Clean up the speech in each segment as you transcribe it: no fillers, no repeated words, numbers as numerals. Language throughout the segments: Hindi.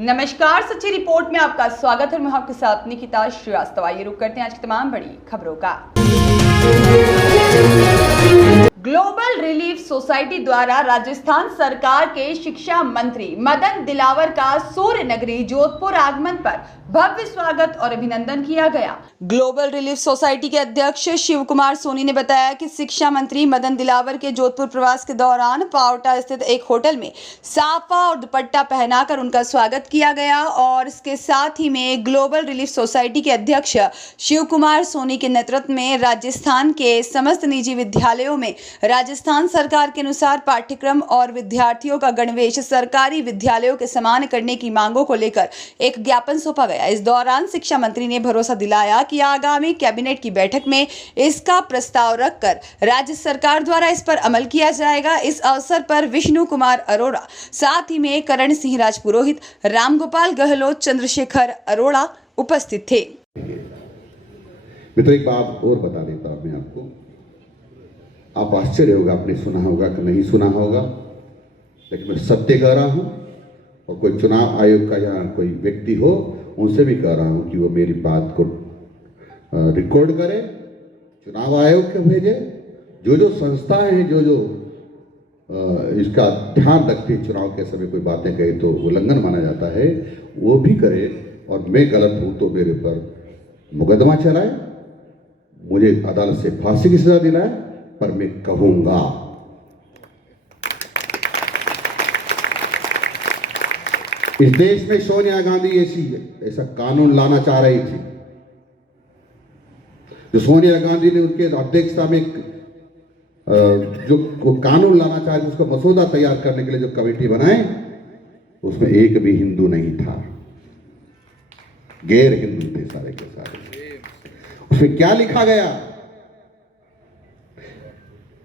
नमस्कार, सच्ची रिपोर्ट में आपका स्वागत है। मैं आपके साथ निकिता श्रीवास्तव। आइए रुक करते हैं आज की तमाम बड़ी खबरों का। ग्लोबल रिलीफ सोसाइटी द्वारा राजस्थान सरकार के शिक्षा मंत्री मदन दिलावर का सूर्य नगरी जोधपुर आगमन पर भव्य स्वागत और अभिनंदन किया गया। ग्लोबल रिलीफ सोसाइटी के अध्यक्ष शिव कुमार सोनी ने बताया कि शिक्षा मंत्री मदन दिलावर के जोधपुर प्रवास के दौरान पावटा स्थित एक होटल में साफा और दुपट्टा पहनाकर उनका स्वागत किया गया और इसके साथ ही में ग्लोबल रिलीफ सोसाइटी के अध्यक्ष शिव कुमार सोनी के नेतृत्व में राजस्थान के समस्त निजी विद्यालयों में राजस्थान सरकार के अनुसार पाठ्यक्रम और विद्यार्थियों का गणवेश सरकारी विद्यालयों के समान करने की मांगों को लेकर एक ज्ञापन सौंपा गया। इस दौरान शिक्षा मंत्री ने भरोसा दिलाया कि आगामी कैबिनेट की बैठक में इसका प्रस्ताव रखकर राज्य सरकार द्वारा इस पर अमल किया जाएगा। इस अवसर पर विष्णु कुमार अरोड़ा, साथ ही में करण सिंह राजपुरोहित, रामगोपाल गहलोत, चंद्रशेखर अरोड़ा उपस्थित थे। मित्र, एक बात और बता देता हूं मैं आपको। आप आश्चर्य होगा, आपने सुना होगा कि नहीं सुना होगा, लेकिन मैं सत्य कह रहा हूं और कोई चुनाव आयोग का या कोई व्यक्ति हो उनसे भी कह रहा हूं कि वो मेरी बात को रिकॉर्ड करे, चुनाव आयोग को भेजे। जो संस्थाएं हैं जो इसका ध्यान रखती है, चुनाव के समय कोई बातें कहे तो उल्लंघन माना जाता है, वो भी करे। और मैं गलत हूं तो मेरे पर मुकदमा चलाए, मुझे अदालत से फांसी की सजा दिलाए, पर मैं कहूंगा इस देश में सोनिया गांधी ऐसा कानून लाना चाह रही थी। जो सोनिया गांधी ने उनके अध्यक्षता में जो कानून लाना चाह रही थी, उसका मसौदा तैयार करने के लिए जो कमेटी बनाए, उसमें एक भी हिंदू नहीं था, गैर हिंदू थे सारे के सारे। उसमें क्या लिखा गया?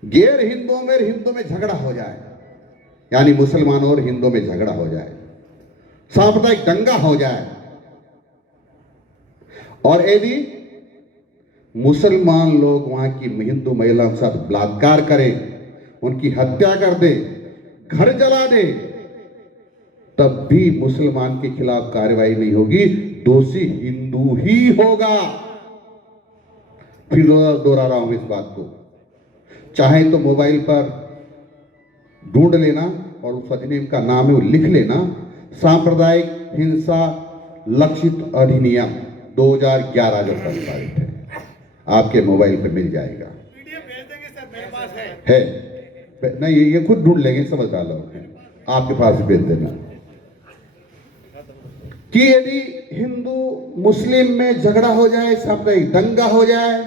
गैर हिंदू में झगड़ा हो जाए, यानी मुसलमानों और हिंदुओं में झगड़ा हो जाए, सांप्रदायिक दंगा हो जाए, और यदि मुसलमान लोग वहां की हिंदू महिलाओं के साथ बलात्कार करें, उनकी हत्या कर दे, घर जला दे, तब भी मुसलमान के खिलाफ कार्रवाई नहीं होगी, दोषी हिंदू ही होगा। फिर दोहरा रहा हूं इस बात को। चाहे तो मोबाइल पर ढूंढ लेना और उस अधिनियम का नाम है वो लिख लेना, सांप्रदायिक हिंसा लक्षित अधिनियम 2011 जो प्रस्तावित है, आपके मोबाइल पर मिल जाएगा। पीडीएफ भेज देंगे सर, मेरे पास है नहीं, ये खुद ढूंढ लेंगे, समझ डालो, आपके पास भेज देना। कि यदि हिंदू मुस्लिम में झगड़ा हो जाए, सांप्रदायिक दंगा हो जाए,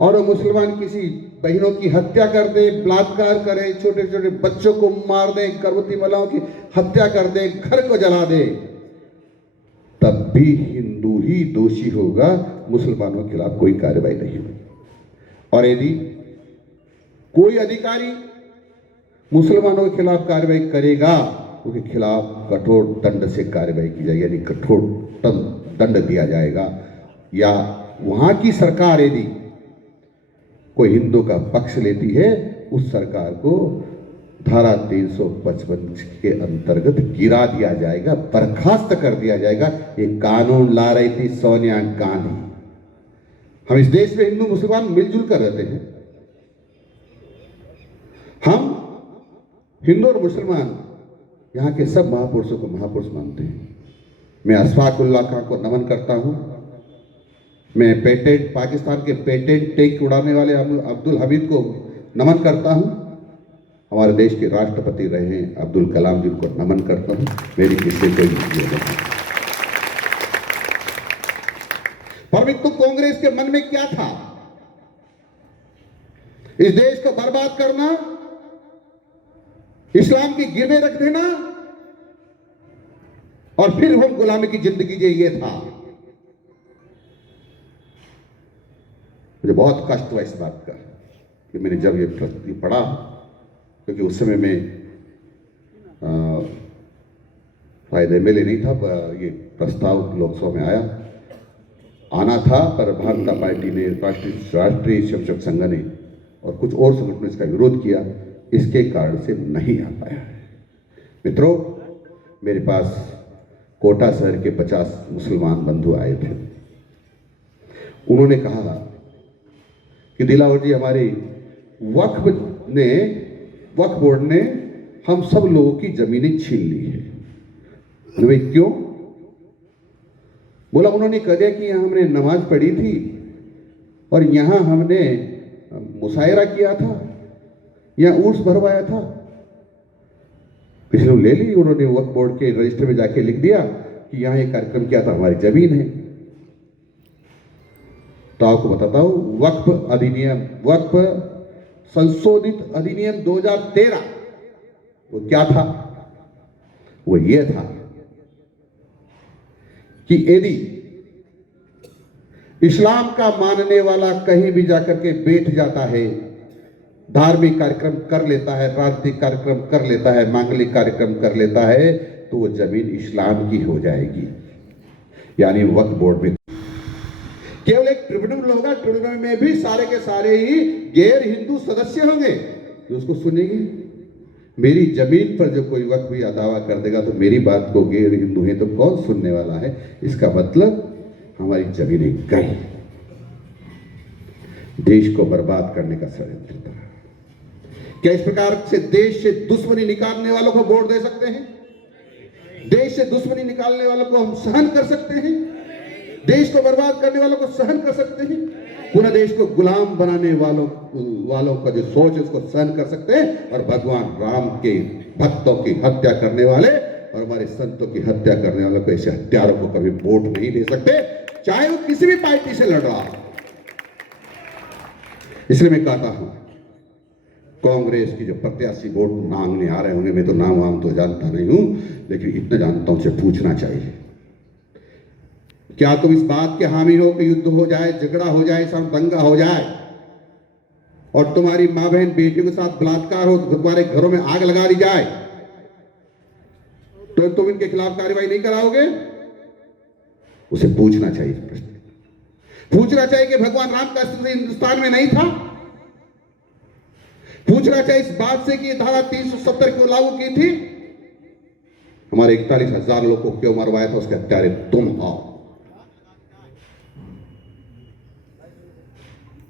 और मुसलमान किसी बहनों की हत्या कर दे, बलात्कार करे, छोटे छोटे बच्चों को मार दे, गर्भवती महिलाओं की हत्या कर दे, घर को जला दे, तब भी हिंदू ही दोषी होगा, मुसलमानों के खिलाफ कोई कार्रवाई नहीं होगी। और यदि कोई अधिकारी मुसलमानों के खिलाफ कार्रवाई करेगा, उनके खिलाफ कठोर दंड से कार्रवाई की जाएगी, यानी कठोर दंड दिया जाएगा। या वहां की सरकार यदि कोई हिंदू का पक्ष लेती है, उस सरकार को धारा 355 के अंतर्गत गिरा दिया जाएगा, बर्खास्त कर दिया जाएगा। ये कानून ला रही थी सोनिया गांधी। हम इस देश में हिंदू मुसलमान मिलजुल कर रहते हैं। हम हिंदू और मुसलमान यहाँ के सब महापुरुषों को महापुरुष मानते हैं। मैं अशफाक उल्लाह खां को नमन करता हूँ। मैं पाकिस्तान के पेटेंट टैंक उड़ाने वाले अब्दुल हमीद को नमन करता हूँ। हमारे देश के राष्ट्रपति रहे हैं अब्दुल कलाम जी को नमन करता हूँ। मेरी किसी कोई नहीं। परंतु कांग्रेस के मन में क्या था? इस देश को बर्बाद करना, इस्लाम की गिरने रख देना, और फिर हम गुलामी की जिंदगी जी, ये था। मुझे बहुत कष्ट हुआ इस बात का कि मैंने जब ये पढ़ा, क्योंकि उस समय में शायद एमएलए नहीं था, ये प्रस्ताव लोकसभा में आना था, पर भारतीय जनता पार्टी ने, राष्ट्रीय शिक्षक संघ ने और कुछ और संगठनों ने इसका विरोध किया, इसके कारण से नहीं आ पाया है। मित्रों, मेरे पास कोटा शहर के 50 मुसलमान बंधु आए थे। उन्होंने कहा कि दिलावर जी, हमारे वक्फ बोर्ड ने हम सब लोगों की जमीनें छीन ली है। भाई क्यों? बोला उन्होंने कह दिया कि यहाँ हमने नमाज पढ़ी थी और यहाँ हमने मुशायरा किया था, यहाँ उर्स भरवाया था, इसलिए ले ली। उन्होंने वक्फ बोर्ड के रजिस्टर में जाके लिख दिया कि यहाँ ये कार्यक्रम किया था, हमारी जमीन है। तो आपको बताता हूं, वक्फ संशोधित अधिनियम 2013 वो क्या था? वो ये था कि यदि इस्लाम का मानने वाला कहीं भी जाकर के बैठ जाता है, धार्मिक कार्यक्रम कर लेता है, राजनीतिक कार्यक्रम कर लेता है, मांगलिक कार्यक्रम कर लेता है, तो वो जमीन इस्लाम की हो जाएगी। यानी वक्फ बोर्ड में केवल एक ट्रिब्यूनल होगा, ट्रिब्यूनल में भी सारे के सारे ही गैर हिंदू सदस्य होंगे जो उसको सुनेंगे। मेरी जमीन पर जो कोई वक्फ या दावा कर देगा तो मेरी बात को गैर हिंदू है तो कौन सुनने वाला है? इसका मतलब हमारी जमीनें गई। देश को बर्बाद करने का षड्यंत्र था। क्या इस प्रकार से देश से दुश्मनी निकालने वालों को वोट दे सकते हैं? देश से दुश्मनी निकालने वालों को हम सहन कर सकते हैं? देश को बर्बाद करने वालों को सहन कर सकते हैं? पूरा देश को गुलाम बनाने वालों का जो सोच है उसको सहन कर सकते हैं? और भगवान राम के भक्तों की हत्या करने वाले और हमारे संतों की हत्या करने वालों को, ऐसे हत्यारों को कभी वोट नहीं दे सकते, चाहे वो किसी भी पार्टी से लड़ रहा हो। इसलिए मैं कहता हूं, कांग्रेस की जो प्रत्याशी वोट मांगने आ रहे होंगे, मैं तो नाम वाम तो जानता नहीं हूं, लेकिन इतना जानता हूं, उनसे पूछना चाहिए, क्या तुम इस बात के हामी हो कि युद्ध हो जाए, झगड़ा हो जाए, सब दंगा हो जाए और तुम्हारी मां बहन बेटियों के साथ बलात्कार हो, तुम्हारे घरों में आग लगा दी जाए, तो तुम इनके खिलाफ कार्रवाई नहीं कराओगे? उसे पूछना चाहिए प्रश्न। पूछना चाहिए कि भगवान राम का अस्तित्व हिंदुस्तान में नहीं था? पूछना चाहिए इस बात से कि धारा 370 क्यों लागू की थी? हमारे 41,000 लोगों को क्यों मरवाया था? उसके हत्यारे तुम हो।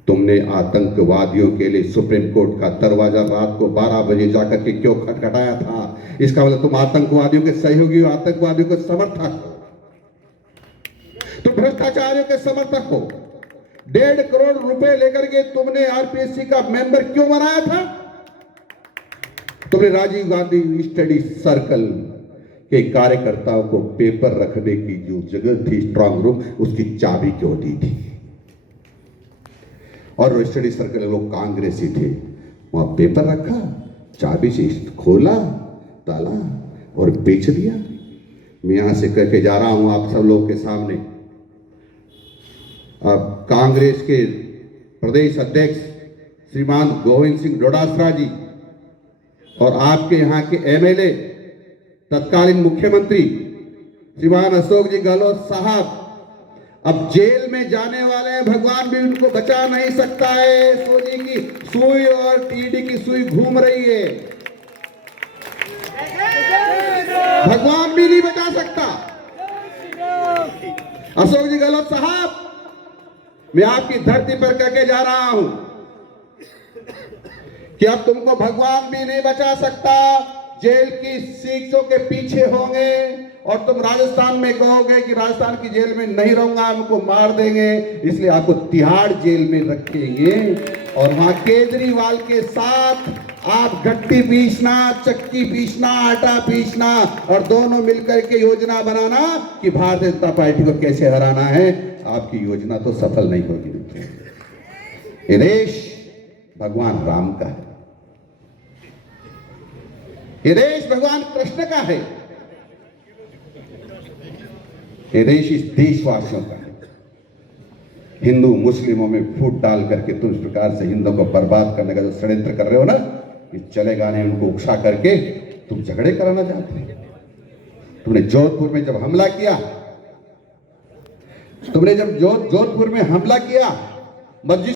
तुमने आतंकवादियों के लिए सुप्रीम कोर्ट का दरवाजा रात को 12 बजे जाकर के क्यों खटखटाया था? इसका मतलब तुम आतंकवादियों के सहयोगी हो, आतंकवादियों के समर्थक हो, तुम भ्रष्टाचारियों के समर्थक हो। 1.5 करोड़ रुपए लेकर के तुमने आरपीएससी का मेंबर क्यों बनाया था? तुमने राजीव गांधी स्टडी सर्कल के कार्यकर्ताओं को पेपर रखने की जो जगह थी, स्ट्रांग रूम, उसकी चाबी क्यों दी थी? और स्टडी सर्कल लोग कांग्रेसी थे, वहां पेपर रखा, चाबी से खोला ताला और बेच दिया। मैं यहां से करके जा रहा हूं आप सब लोग के सामने, अब कांग्रेस के प्रदेश अध्यक्ष श्रीमान गोविंद सिंह डोटासरा जी और आपके यहां के एमएलए तत्कालीन मुख्यमंत्री श्रीमान अशोक जी गहलोत साहब अब जेल में जाने वाले हैं। भगवान भी उनको बचा नहीं सकता है। सोने की सुई और टीडी की सुई घूम रही है, भगवान भी नहीं बचा सकता। अशोक जी गहलोत साहब, मैं आपकी धरती पर करके जा रहा हूं कि अब तुमको भगवान भी नहीं बचा सकता। जेल की सीटों के पीछे होंगे और तुम राजस्थान में कहोगे कि राजस्थान की जेल में नहीं रहूंगा, हमको मार देंगे, इसलिए आपको तिहाड़ जेल में रखेंगे और वहां केजरीवाल के साथ आप गट्टी पीसना, चक्की पीसना, आटा पीसना और दोनों मिलकर के योजना बनाना कि भारतीय जनता पार्टी को कैसे हराना है। आपकी योजना तो सफल नहीं होगी। ये देश भगवान राम का है, ये देश भगवान कृष्ण का है, ये देश इस देशवासियों का है। हिंदू मुस्लिमों में फूट डाल करके तुम इस प्रकार से हिंदुओं को बर्बाद करने का जो षड्यंत्र कर रहे हो ना, ये चलेगा नहीं। उनको उकसा करके तुम झगड़े कराना चाहते हो। तुमने जोधपुर में जब हमला किया, तुमने जब जोधपुर में हमला किया, मस्जिद